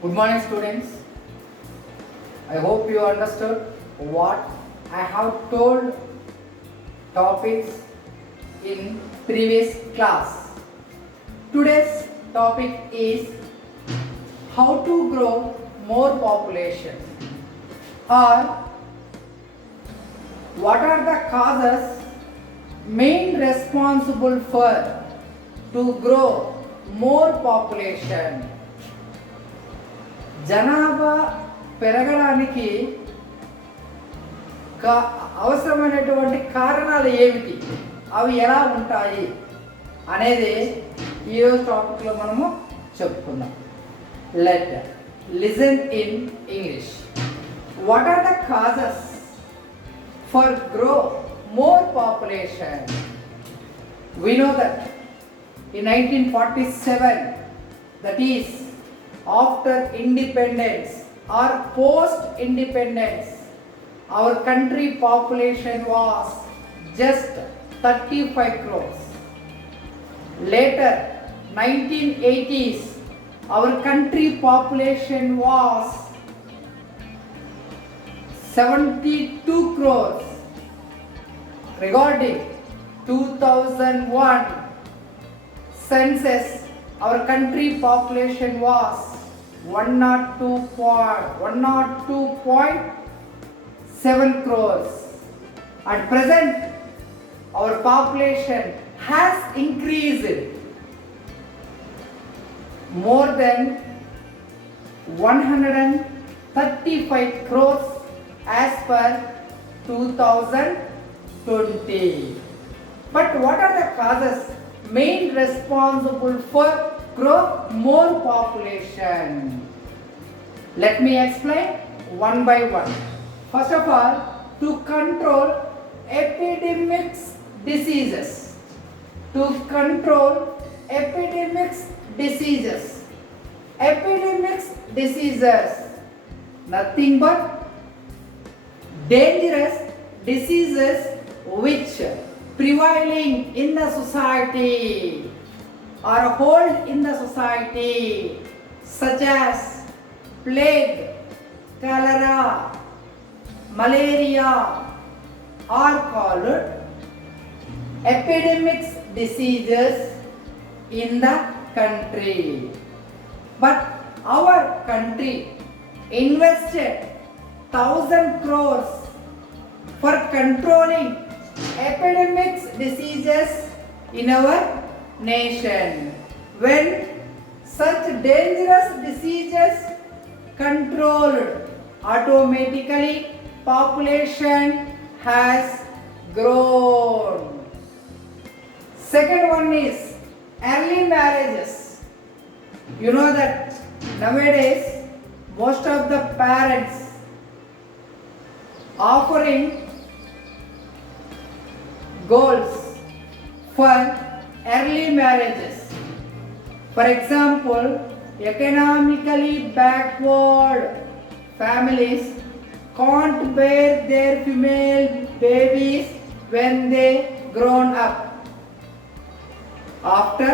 Good morning, students. I hope you understood what I have told topics in previous class. Today's topic is how to grow more population, or what are the causes main responsible for to grow more population. జనాభా పెరగడానికి అవసరమైనటువంటి కారణాలు ఏమిటి, అవి ఎలా ఉంటాయి అనేది ఈరోజు టాపిక్లో మనము చెప్పుకుందాం. Let listen in English. What are the causes for grow more population? We know that in 1947, that is after independence or post independence, our country population was just 35 crores. Later 1980s, our country population was 72 crores. Regarding 2001 census, our country population was 102.7 crores. At present, our population has increased more than 135 crores as per 2020. But what are the causes main responsible for grow more population? Let me explain one by one. First of all, to control epidemics diseases. To control epidemics diseases. Epidemics diseases, nothing but dangerous diseases which prevailing in the society or hold in the society, such as plague, cholera, malaria, are called epidemics diseases in the country. But our country invested 1,000 crores for controlling epidemics diseases in our nation. When such dangerous diseases controlled, automatically population has grown. Second one is early marriages. You know that nowadays most of the parents offering goals for early marriages. For example, economically backward families can't bear their female babies when they grown up. After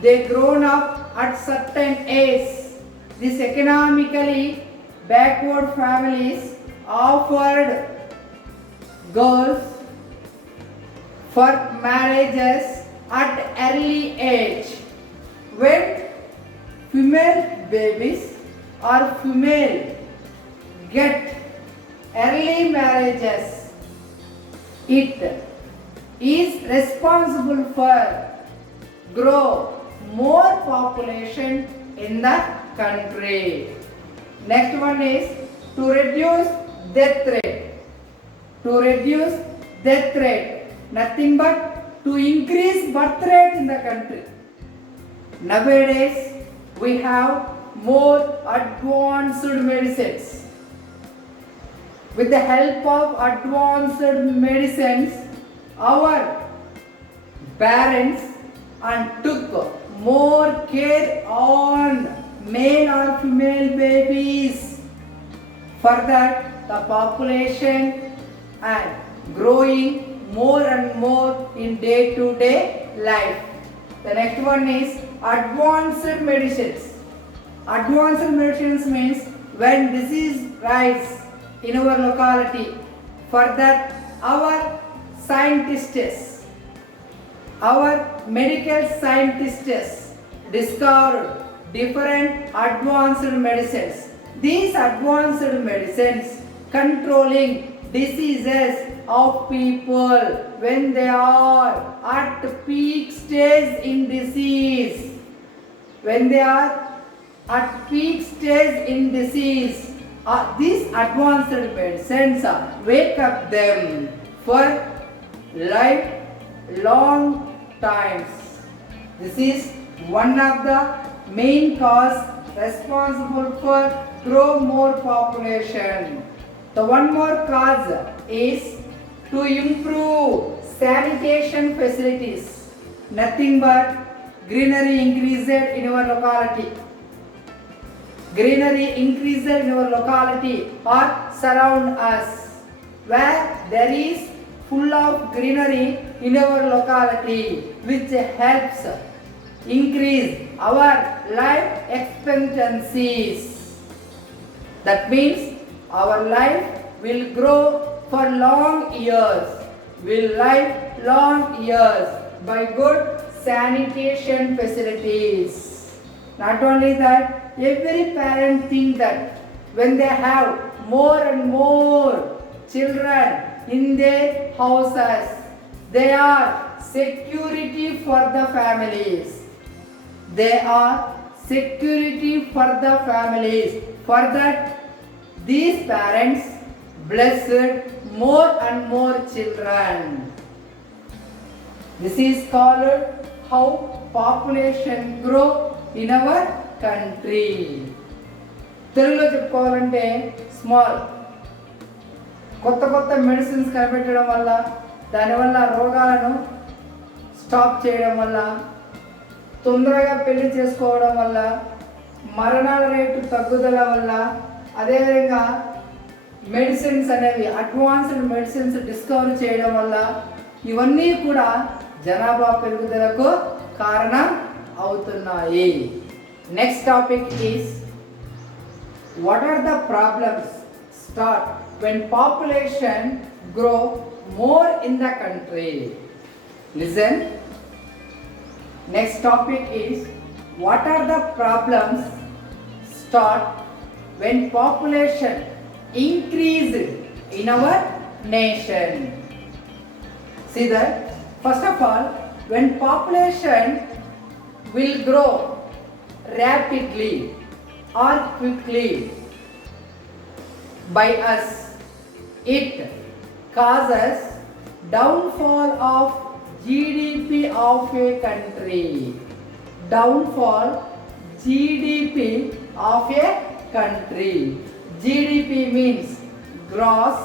they grown up at certain age, these economically backward families offered girls for marriages at early age. When female babies or female get early marriages, it is responsible for grow more population in the country. Next one is to reduce death rate. To reduce death rate, nothing but to increase birth rate in the country. Nowadays we have more advanced medicines. With the help of advanced medicines, our parents and took more care on male or female babies. For that, the population and growing more and more in day-to-day life. The next one is advanced medicines. Advanced medicines means when disease rise in our locality. For that, our scientists, our medical scientists discovered different advanced medicines. These advanced medicines controlling diseases of people when they are at peak stage in disease. When they are at peak stage in disease, these advanced medicines wake up them for lifelong times. This is one of the main cause responsible for grow more population. The one more cause is to improve sanitation facilities. Nothing but greenery increased in our locality. Greenery increased in our locality or surround us. Where there is full of greenery in our locality, which helps increase our life expectancies. That means our life will grow for long years, will live long years by good sanitation facilities. Not only that, every parent thinks that when they have more and more children in their houses, they are security for the families. They are security for the families. For that, these parents blessed more and more children. This is called how population grow in our country. తెలుగులో చెప్పుకోవాలంటే small కొత్త కొత్త medicines కనిపెట్టడం వల్ల, దానివల్ల రోగాలను stop చేయడం వల్ల, తొందరగా పెళ్లి చేసుకోవడం వల్ల, మరణాల రేటు తగ్గుదల వల్ల, అదేవిధంగా మెడిసిన్స్ అనేవి అడ్వాన్స్డ్ మెడిసిన్స్ డిస్కవర్ చేయడం వల్ల ఇవన్నీ కూడా జనాభా పెరుగుదలకు కారణం అవుతున్నాయి. Next topic is what are the problems start when population grow more in the country. Listen, next topic is what are the problems start when population increase in our nation. See that first of all, when population will grow rapidly or quickly by us, it causes downfall of GDP of a country. Downfall GDP of a country. GDP means gross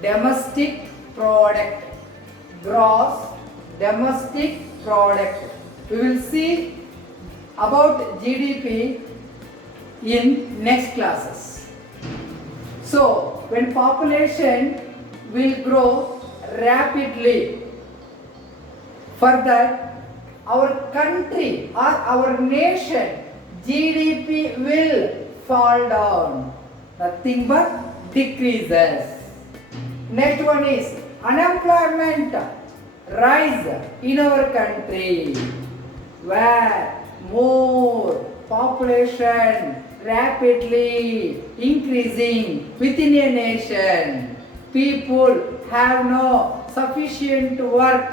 domestic product. Gross domestic product. We will see about GDP in next classes. So, when population will grow rapidly, for that our country or our nation GDP will fall down, nothing but decreases. Next one is unemployment rise in our country, where more population rapidly increasing within a nation. People have no sufficient work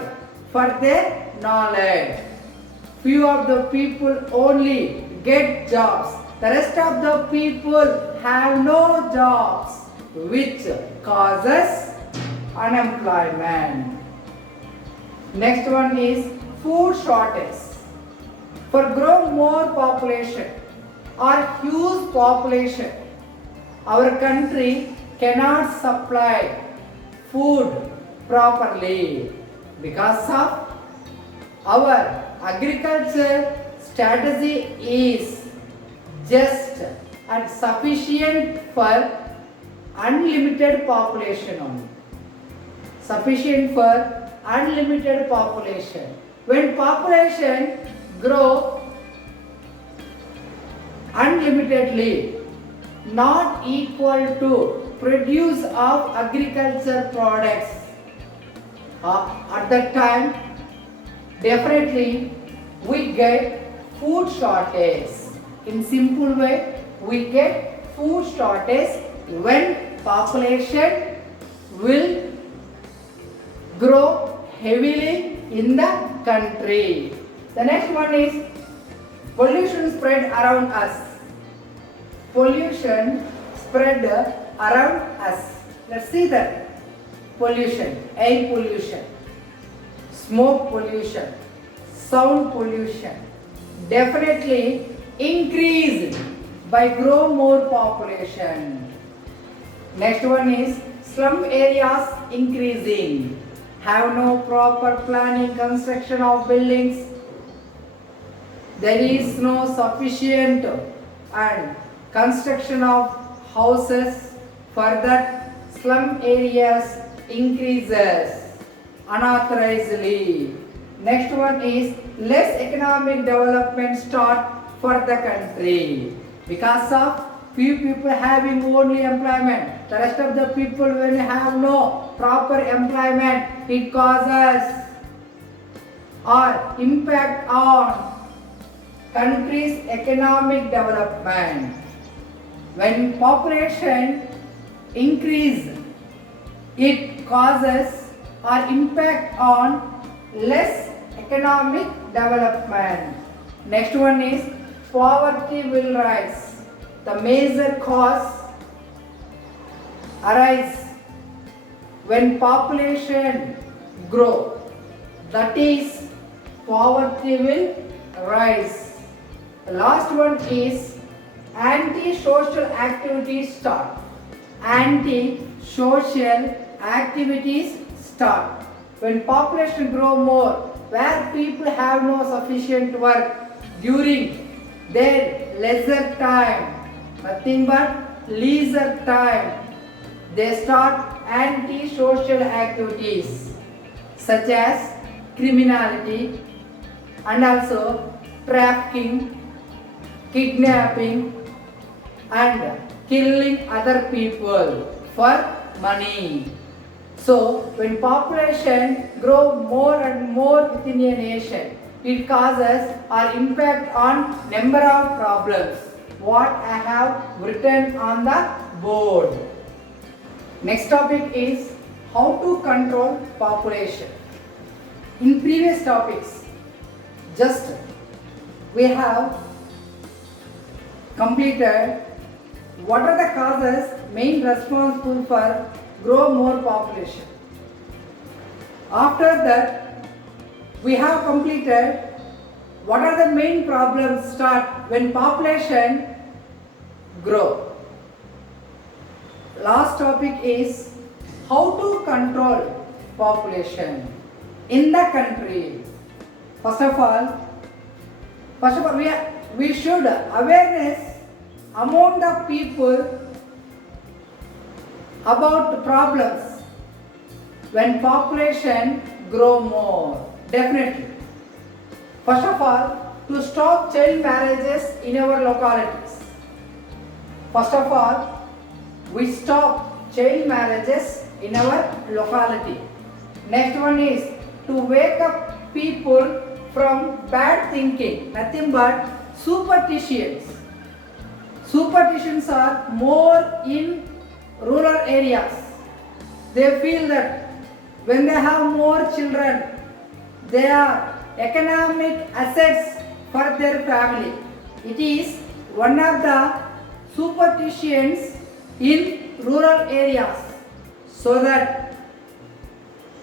for their knowledge. Few of the people only get jobs. The rest of the people have no jobs, which causes unemployment. Next one is food shortage. For grow more population or huge population, our country cannot supply food properly because of our agriculture strategy is just and sufficient for unlimited population only. Sufficient for unlimited population. When population grow unlimitedly, not equal to produce of agriculture products. At that time, definitely we get food shortage. In simple way, we get food shortage when population will grow heavily in the country. The next one is pollution spread around us. Pollution spread around us. Let's see that. Pollution, air pollution, smoke pollution, sound pollution definitely increased by grow more population. Next one is slum areas increasing. Have no proper planning, construction of buildings. There is no sufficient and construction of houses. For that, slum areas increases unauthorizedly. Next one is less economic development start for the country because of few people having only employment. The rest of the people when have no proper employment, it causes or impact on country's economic development. When population increase, it causes or impact on less economic development. Next one is poverty will rise. The major cause arise when population grow. That is poverty will rise. The last one is anti-social activities start. Anti-social activities start. When population grow more, where people have no sufficient work during their leisure time, nothing but leisure time, they start anti-social activities such as criminality and also trafficking, kidnapping and killing other people for money. So when population grow more and more within a nation, it causes or impact on number of problems. What I have written on the board. Next topic is how to control population. In previous topics, just we have completed what are the causes main responsible for grow more population. After that, we have completed what are the main problems start when population grow. Last topic is how to control population in the country. First of all, we should awareness among the people about the problems when population grow more. Definitely. First of all, to stop child marriages in our localities. First of all, we stop child marriages in our locality. Next one is to wake up people from bad thinking, nothing but superstitions. Superstitions are more in rural areas. They feel that when they have more children, they are economic assets for their family. It is one of the superstitions in rural areas. So that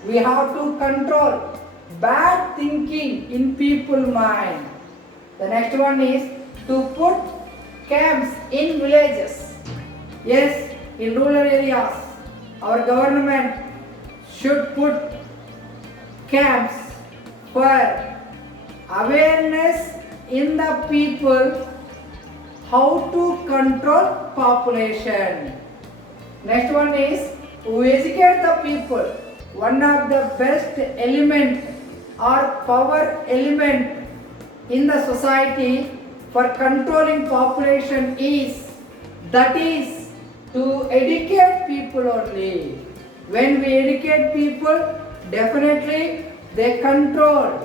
we have to control bad thinking in people's mind. The next one is to put camps in villages. Yes, in rural areas, our government should put camps for awareness in the people how to control population. Next one is to educate the people. One of the best element or power element in the society for controlling population is, that is to educate people only. When we educate people, definitely they control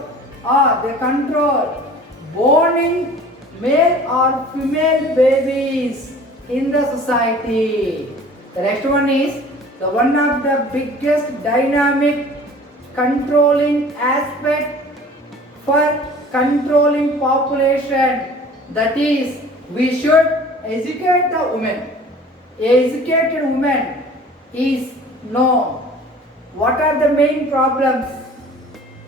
borning male or female babies in the society. The next one is the one of the biggest dynamic controlling aspect for controlling population, that is we should educate the women. Educated woman is known what are the main problems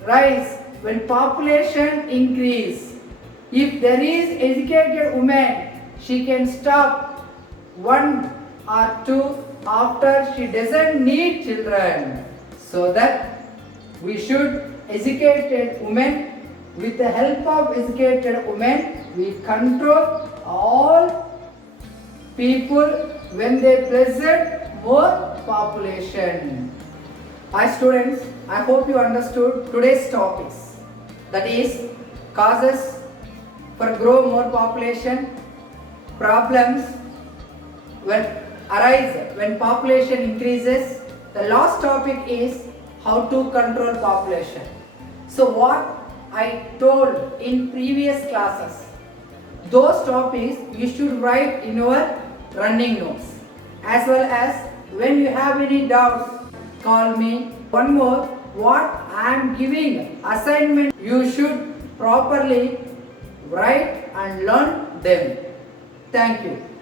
rise when population increase. If there is educated woman, she can stop one or two after she doesn't need children. So that we should educated women. With the help of educated women, we control all people when they present more population. Hi students, I hope you understood today's topics. That is causes for grow more population, problems when arise when population increases. The last topic is how to control population. So what I told in previous classes, those topics you should write in your running notes, as well as when you have any doubts, call me. One more, what I am giving assignment, you should properly write and learn them. Thank you.